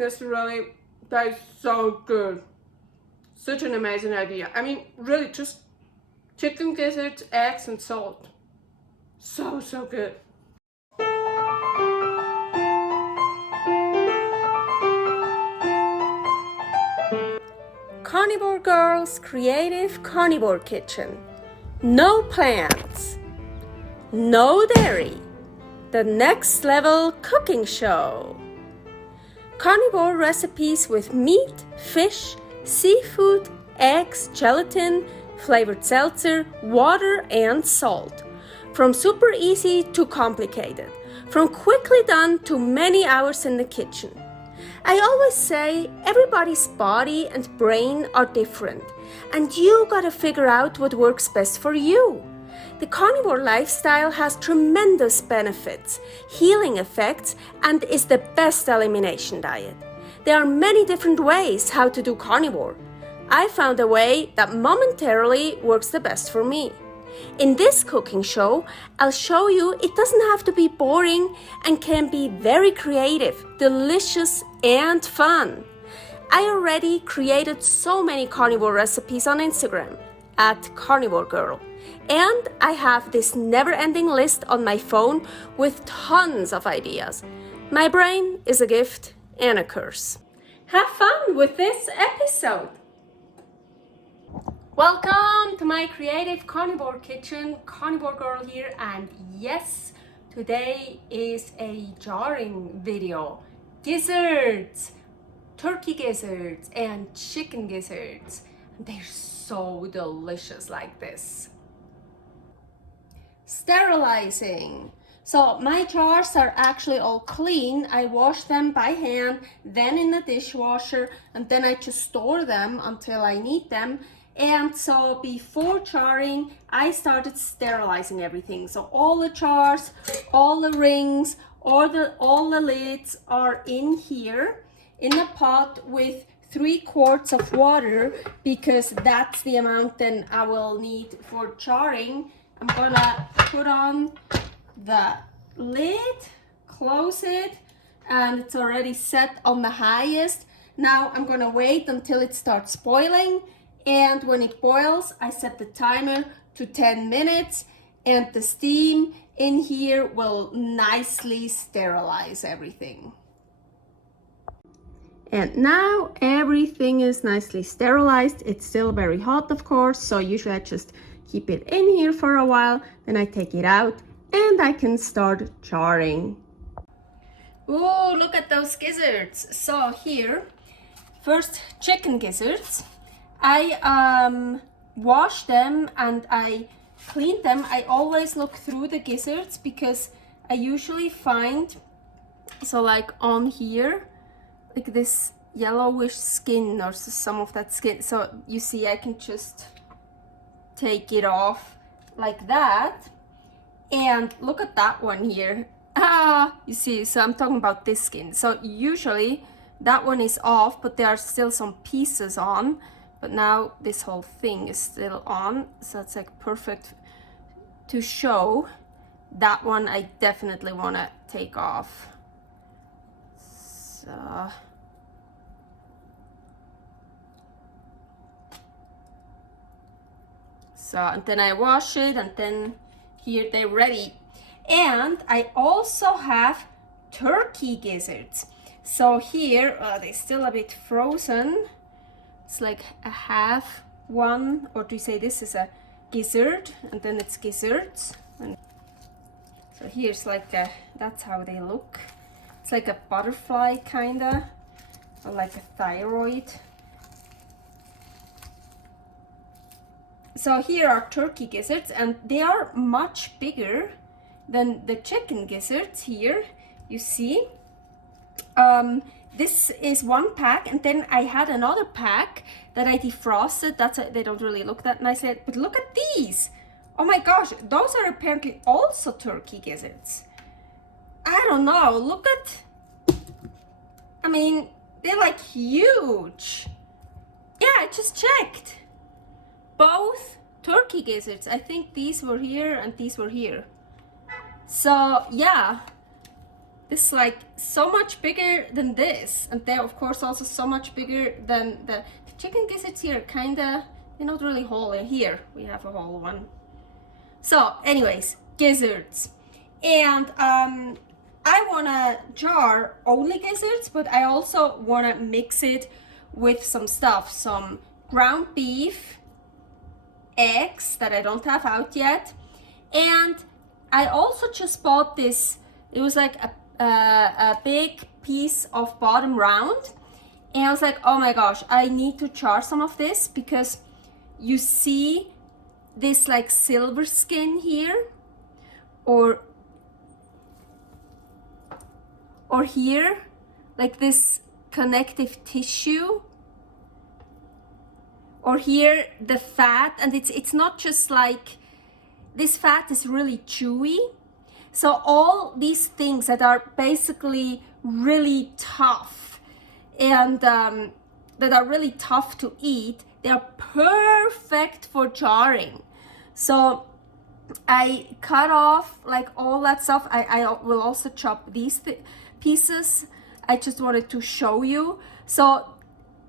This really tastes so good. Such an amazing idea. I mean, really, just chicken gizzards, eggs, and salt. So good. Carnivore Girl's Creative Carnivore Kitchen. No plants, no dairy, the next level cooking show. Carnivore recipes with meat, fish, seafood, eggs, gelatin, flavored seltzer, water, and salt. From super easy to complicated, from quickly done to many hours in the kitchen. I always say everybody's body and brain are different, and you gotta figure out what works best for you. The carnivore lifestyle has tremendous benefits, healing effects, and is the best elimination diet. There are many different ways how to do carnivore. I found a way that momentarily works the best for me. In this cooking show, I'll show you it doesn't have to be boring and can be very creative, delicious, and fun. I already created so many carnivore recipes on Instagram at karnivorgirl, and I have this never-ending list on my phone with tons of ideas. My brain is a gift and a curse. Have fun with this episode! Welcome to my creative carnivore kitchen. Carnivore Girl here, and yes, today is a jarring video. Gizzards, turkey gizzards, and chicken gizzards. They're so delicious like this. Sterilizing. So my jars are actually all clean. I wash them by hand, then in the dishwasher, and then I just store them until I need them. And so before jarring, I started sterilizing everything. So all the jars, all the rings, all the lids are in here in a pot with 3 quarts of water, because that's the amount then I will need for jarring. I'm gonna put on the lid, close it, and it's already set on the highest. Now I'm gonna wait until it starts boiling. And when it boils, I set the timer to 10 minutes, and the steam in here will nicely sterilize everything. And now everything is nicely sterilized. It's still very hot, of course, so usually I just keep it in here for a while, then I take it out and I can start jarring. Oh, look at those gizzards. So here, first chicken gizzards. I wash them and I clean them. I always look through the gizzards because I usually find, so like on here, like this yellowish skin or some of that skin. So you see, I can just take it off like that. And look at that one here. You see, so I'm talking about this skin. So usually that one is off, but there are still some pieces on. But now this whole thing is still on, so it's like perfect to show. That one I definitely want to take off. So and then I wash it, and then here they're ready. And I also have turkey gizzards. So here, they're still a bit frozen. It's like a half one, or do you say this is a gizzard, and then it's gizzards. And so here's like that's how they look. It's like a butterfly kinda, or like a thyroid. So here are turkey gizzards, and they are much bigger than the chicken gizzards here, you see. This is 1 pack, and then I had another pack that I defrosted. They don't really look that nice yet, but look at these. Oh my gosh, those are apparently also turkey gizzards. I don't know, look at, I mean, they're like huge. Yeah, I just checked. Both turkey gizzards. I think these were here and these were here. So yeah, this is like so much bigger than this, and they're of course also so much bigger than the chicken gizzards here. Kinda, they're not really whole. Here we have a whole one. So anyways, gizzards. And I wanna jar only gizzards, but I also wanna mix it with some stuff, some ground beef, eggs that I don't have out yet, and I also just bought this. It was like a big piece of bottom round, and I was like, oh my gosh, I need to jar some of this, because you see this like silver skin here, or here, like this connective tissue, or here the fat, and it's not just like, this fat is really chewy. So all these things that are basically really tough and that are really tough to eat, they are perfect for jarring. So I cut off like all that stuff. I will also chop these pieces. I just wanted to show you. So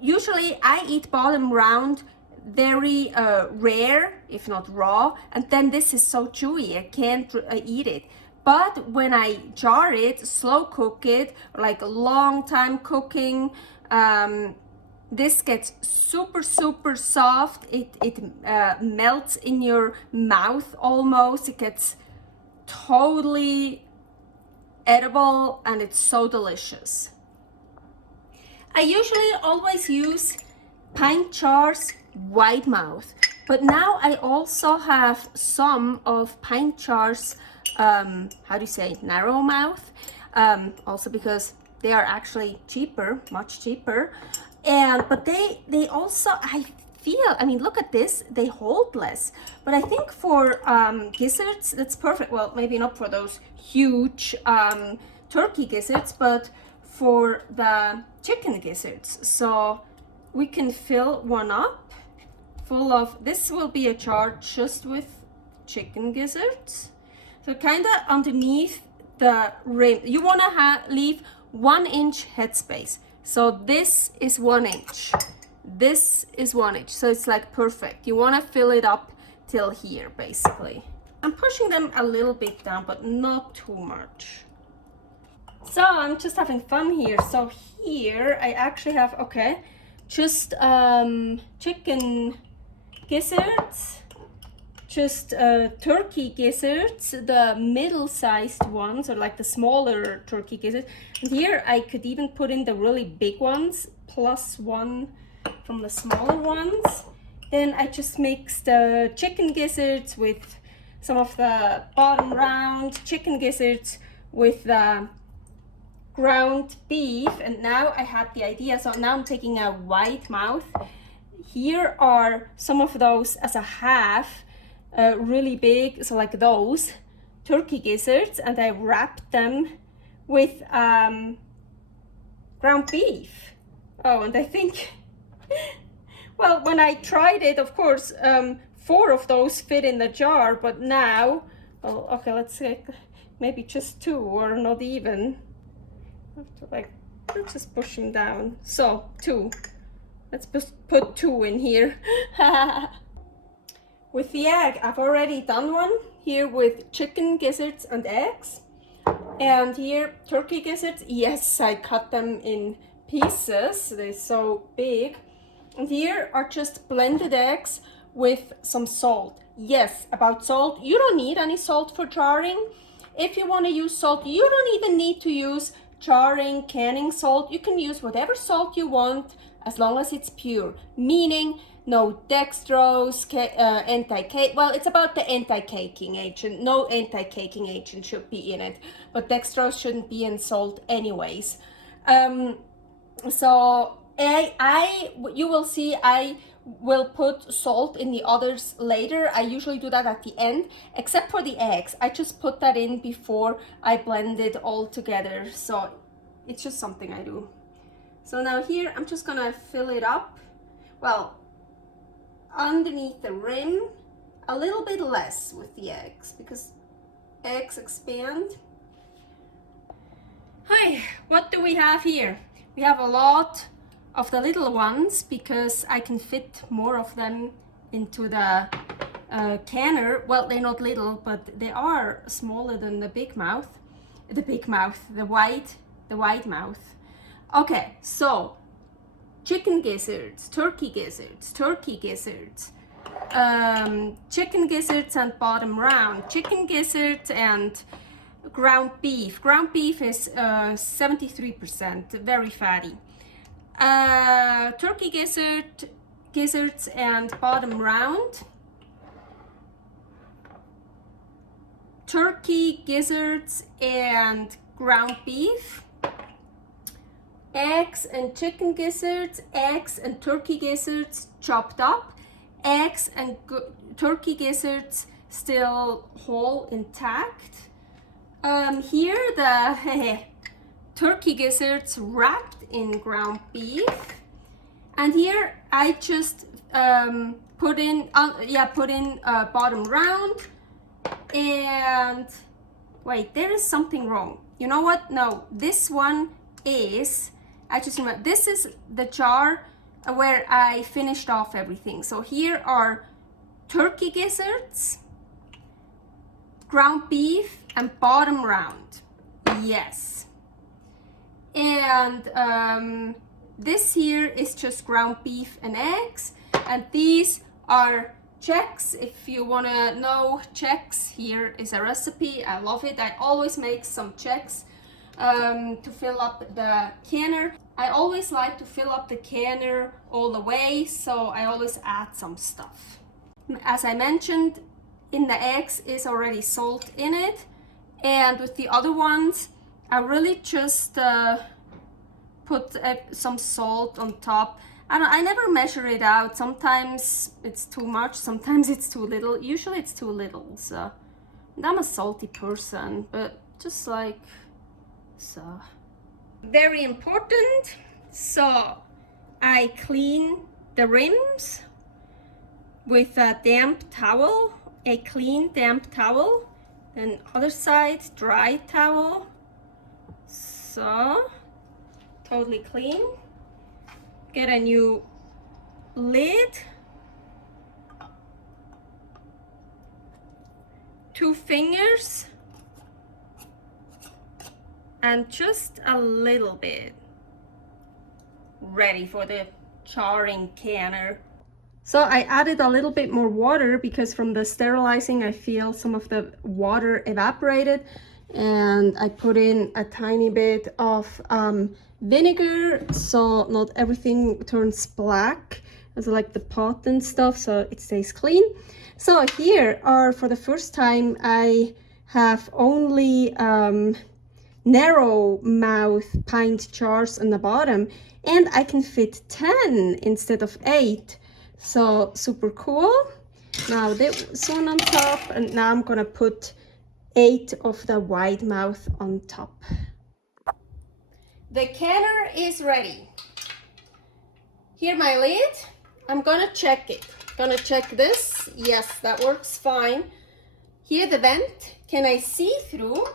usually I eat bottom round very rare, if not raw, and then this is so chewy I can't eat it. But when I jar it, slow cook it, like a long time cooking, this gets super soft. It melts in your mouth almost. It gets totally edible, and it's so delicious. I usually always use Pint jars wide mouth, but now I also have some of Pint jars, how do you say, narrow mouth, also because they are actually cheaper, much cheaper. And but they also, I feel, I mean, look at this, they hold less, but I think for gizzards that's perfect. Well, maybe not for those huge turkey gizzards, but for the chicken gizzards. So we can fill one up full of, this will be a jar just with chicken gizzards. So kind of underneath the rim, you want to leave 1 inch headspace. So this is 1 inch, this is 1 inch, so it's like perfect. You want to fill it up till here basically. I'm pushing them a little bit down, but not too much. So I'm just having fun here. So here I actually have, okay, just chicken gizzards, just turkey gizzards, the middle-sized ones, or like the smaller turkey gizzards. And here I could even put in the really big ones, plus 1 from the smaller ones. Then I just mix the chicken gizzards with some of the bottom round chicken gizzards with the ground beef, and now I had the idea. So now I'm taking a wide mouth. Here are some of those as a half, really big, so like those turkey gizzards, and I wrapped them with ground beef. Oh, and I think, well, when I tried it, of course, 4 of those fit in the jar, but now, well, okay, let's say maybe just 2, or not even. I have to, like, let's just push them down. So 2. Let's just put 2 in here. With the egg, I've already done one here with chicken gizzards and eggs. And here, turkey gizzards. Yes, I cut them in pieces. They're so big. And here are just blended eggs with some salt. Yes, about salt. You don't need any salt for jarring. If you want to use salt, you don't even need to use jarring, canning salt. You can use whatever salt you want as long as it's pure, meaning no dextrose, anti-cake. Well, it's about the anti-caking agent. No anti-caking agent should be in it, but dextrose shouldn't be in salt anyways. So you will see I will put salt in the others later. I usually do that at the end, except for the eggs. I just put that in before I blend it all together. So it's just something I do. So now here I'm just gonna fill it up. Well, underneath the rim, a little bit less with the eggs because eggs expand. Hi, what do we have here? We have a lot of the little ones because I can fit more of them into the canner. Well, they're not little, but they are smaller than the big mouth. The wide mouth. Okay, so chicken gizzards, turkey gizzards, chicken gizzards and bottom round, chicken gizzards and ground beef. Ground beef is 73%, very fatty. Turkey gizzards and bottom round. Turkey gizzards and ground beef. Eggs and chicken gizzards, eggs and turkey gizzards chopped up, eggs and turkey gizzards still whole, intact. Here the turkey gizzards wrapped in ground beef, and here I just put in bottom round. And wait, there is something wrong. You know what? No, this one is, I just remember, this is the jar where I finished off everything. So here are turkey gizzards, ground beef, and bottom round. Yes. And this here is just ground beef and eggs. And these are checks. If you want to know checks, here is a recipe. I love it. I always make some checks to fill up the canner. I always like to fill up the canner all the way, so I always add some stuff. As I mentioned, in the eggs is already salt in it, and with the other ones I really just put some salt on top. I never measure it out. Sometimes it's too much, sometimes it's too little. Usually it's too little. So, and I'm a salty person, but just like so. Very important. So I clean the rims with a damp towel, a clean damp towel. Then other side, dry towel. So totally clean. Get a new lid, 2 fingers, and just a little bit. Ready for the charring canner. So I added a little bit more water because from the sterilizing I feel some of the water evaporated, and I put in a tiny bit of vinegar so not everything turns black, as like the pot and stuff, so it stays clean. So here are, for the first time, I have only narrow mouth pint jars on the bottom, and I can fit 10 instead of 8, so super cool. Now this one on top, and now I'm gonna put 8 of the wide mouth on top. The canner is ready. Here my lid. I'm gonna check it. Gonna check this. Yes, that works fine. Here the vent. Can I see through?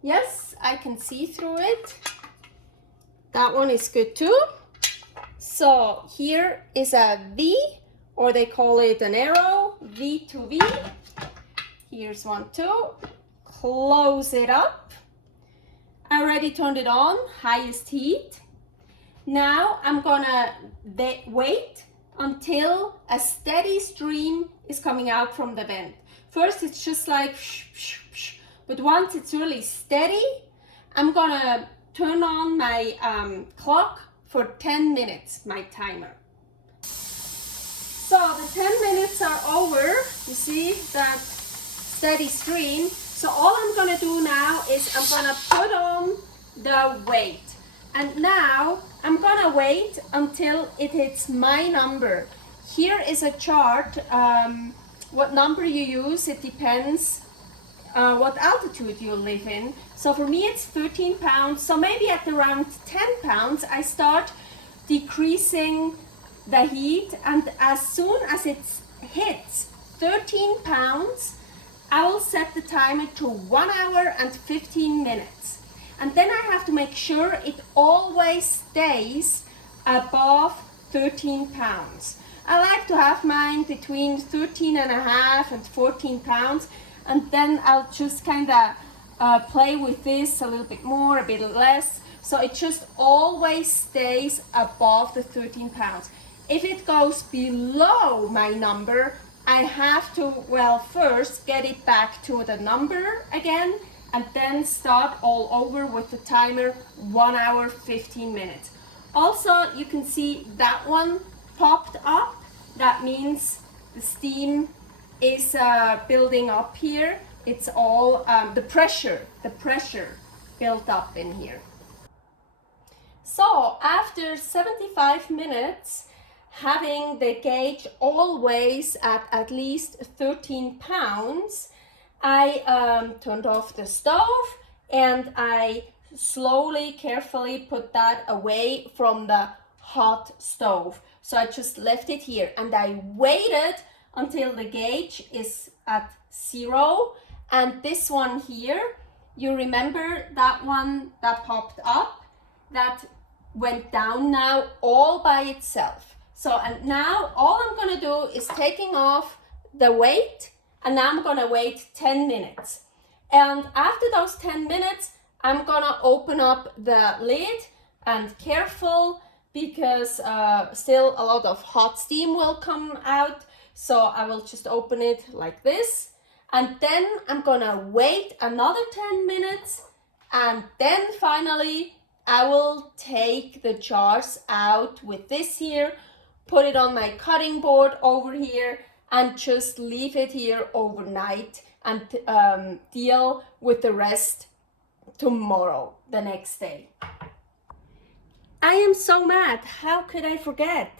Yes, I can see through it. That one is good too. So here is a V, or they call it an arrow, V to V. Here's one too. Close it up. I already turned it on, highest heat. Now I'm gonna wait until a steady stream is coming out from the vent. First it's just like but once it's really steady, I'm gonna turn on my clock for 10 minutes, my timer. So the 10 minutes are over. You see that steady stream. So all I'm gonna do now is I'm gonna put on the weight. And now I'm gonna wait until it hits my number. Here is a chart. What number you use, it depends what altitude you live in. So for me it's 13 pounds. So maybe at around 10 pounds I start decreasing the heat, and as soon as it hits 13 pounds, I will set the timer to 1 hour and 15 minutes. And then I have to make sure it always stays above 13 pounds. I like to have mine between 13 and a half and 14 pounds, and then I'll just kind of play with this a little bit more, a bit less, so it just always stays above the 13 pounds. If it goes below my number, I have to, well, first get it back to the number again, and then start all over with the timer, 1 hour, 15 minutes. Also, you can see that one popped up. That means the steam is building up here. It's all the pressure built up in here. So after 75 minutes, having the gauge always at least 13 pounds, I turned off the stove and I slowly, carefully put that away from the hot stove. So I just left it here and I waited until the gauge is at 0. And this one here, you remember that one that popped up, that went down now all by itself. So, and now all I'm gonna do is taking off the weight, and now I'm gonna wait 10 minutes. And after those 10 minutes, I'm gonna open up the lid, and careful, because still a lot of hot steam will come out. So I will just open it like this. And then I'm gonna wait another 10 minutes. And then finally, I will take the jars out with this here, put it on my cutting board over here, and just leave it here overnight and deal with the rest tomorrow, the next day. I am so mad. How could I forget?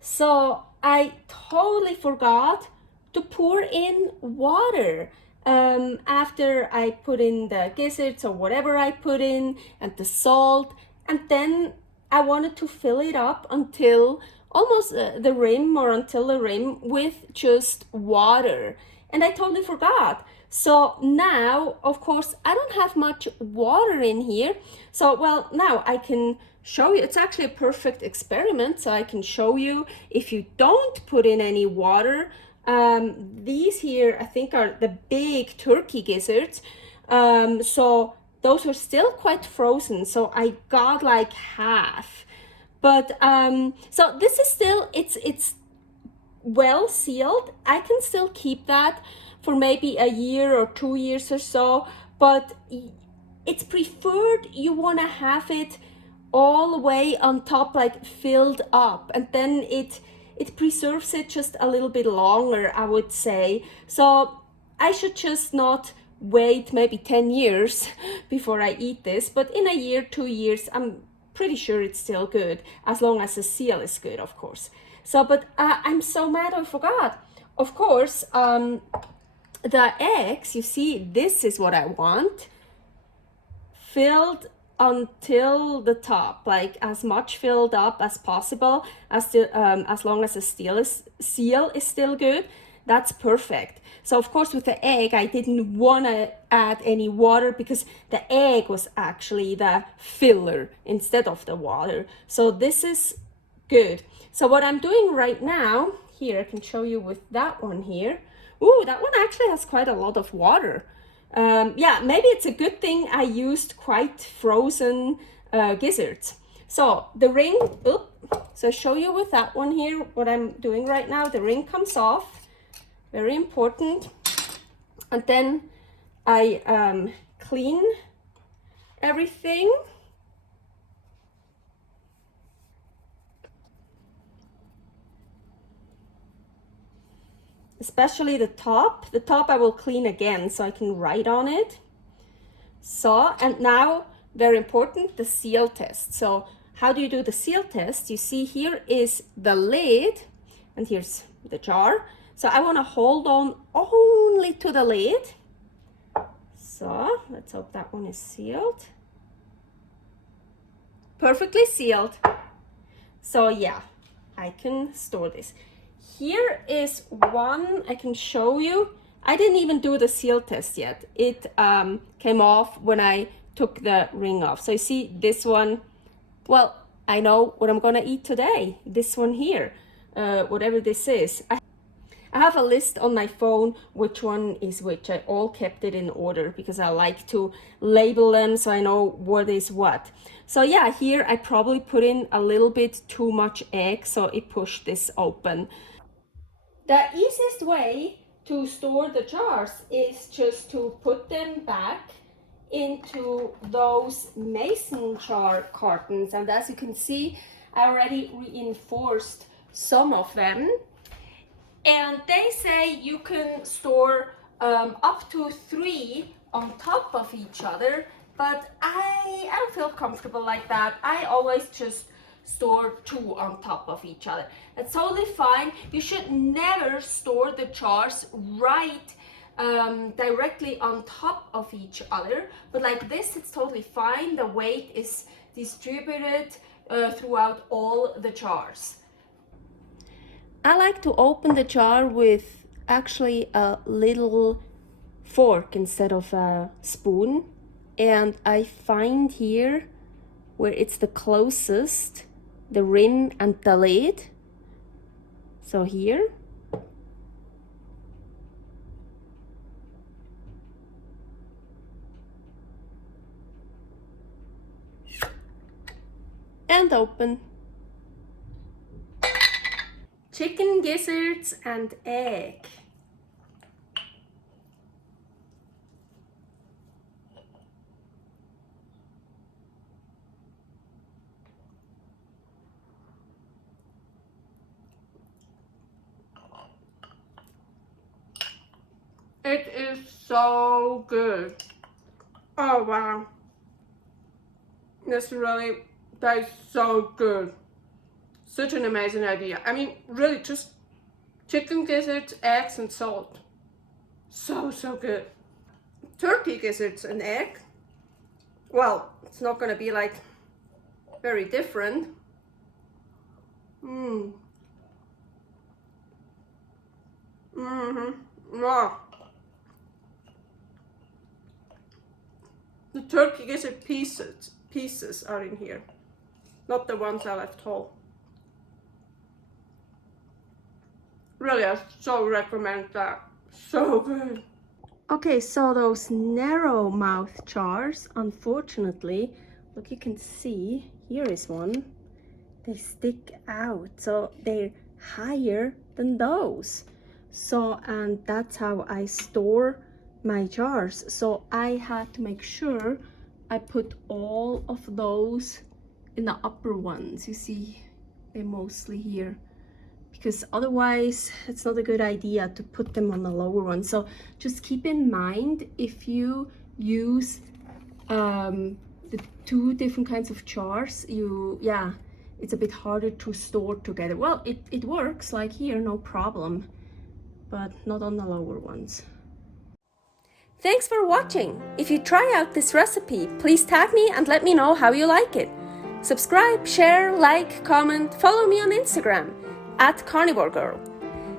So I totally forgot to pour in water after I put in the gizzards or whatever I put in, and the salt, and then I wanted to fill it up until almost the rim, or until the rim, with just water, and I totally forgot. So now, of course, I don't have much water in here. So, well, now I can show you. It's actually a perfect experiment. So I can show you if you don't put in any water. These here, I think, are the big turkey gizzards. So those are still quite frozen. So I got like half. But so this is still, it's well sealed. I can still keep that for maybe a year or 2 years or so, but it's preferred you want to have it all the way on top, like filled up, and then it preserves it just a little bit longer, I would say. So I should just not wait maybe 10 years before I eat this, but in a year, 2 years, I'm pretty sure it's still good, as long as the seal is good, of course. So, but I'm so mad I forgot. Of course, the eggs, you see, this is what I want. Filled until the top, like as much filled up as possible, as long as the seal is still good. That's perfect. So of course with the egg, I didn't want to add any water because the egg was actually the filler instead of the water. So this is good. So what I'm doing right now, here I can show you with that one here. Ooh, that one actually has quite a lot of water. Yeah, maybe it's a good thing I used quite frozen gizzards. So the ring, so I show you with that one here what I'm doing right now. The ring comes off, very important. And then I clean everything. Especially the top. The top I will clean again so I can write on it. So, and now, very important, the seal test. So how do you do the seal test? You see here is the lid, and here's the jar. So I want to hold on only to the lid. So let's hope that one is sealed. Perfectly sealed. So yeah, I can store this. Here is one I can show you. I didn't even do the seal test yet. It came off when I took the ring off. So you see this one, well, I know what I'm gonna eat today. This one here, whatever this is. I have a list on my phone which one is which. I all kept it in order because I like to label them so I know what is what. So yeah, here I probably put in a little bit too much egg, so it pushed this open. The easiest way to store the jars is just to put them back into those mason jar cartons, and as you can see, I already reinforced some of them. And they say you can store up to 3 on top of each other, but I don't feel comfortable like that. I always just store 2 on top of each other. That's totally fine. You should never store the jars right directly on top of each other, but like this, it's totally fine. The weight is distributed throughout all the jars. I like to open the jar with actually a little fork instead of a spoon, and I find here where it's the closest the rim and the lid. So here. And open. Chicken gizzards and egg. It is so good. Oh wow. That's so good. Such an amazing idea. I mean, really, just chicken gizzards, eggs, and salt. So good. Turkey gizzards and egg. Well, it's not gonna be like very different. Wow. The turkey gizzard pieces are in here, not the ones I left whole. Really, I so recommend that. So good. Okay, so those narrow mouth jars, unfortunately, look, you can see, here is one, they stick out, so they're higher than those. So, and that's how I store my jars. So I had to make sure I put all of those in the upper ones. You see, they're mostly here, because otherwise it's not a good idea to put them on the lower one. So just keep in mind, if you use the 2 different kinds of jars, it's a bit harder to store together. Well, it works, like here, no problem, but not on the lower ones. Thanks for watching. If you try out this recipe, please tag me and let me know how you like it. Subscribe, share, like, comment, follow me on Instagram @karnivorgirl.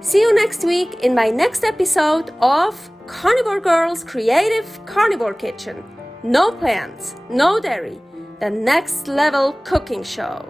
See you next week in my next episode of Carnivore Girl's Creative Carnivore Kitchen. No plants, no dairy, the next level cooking show.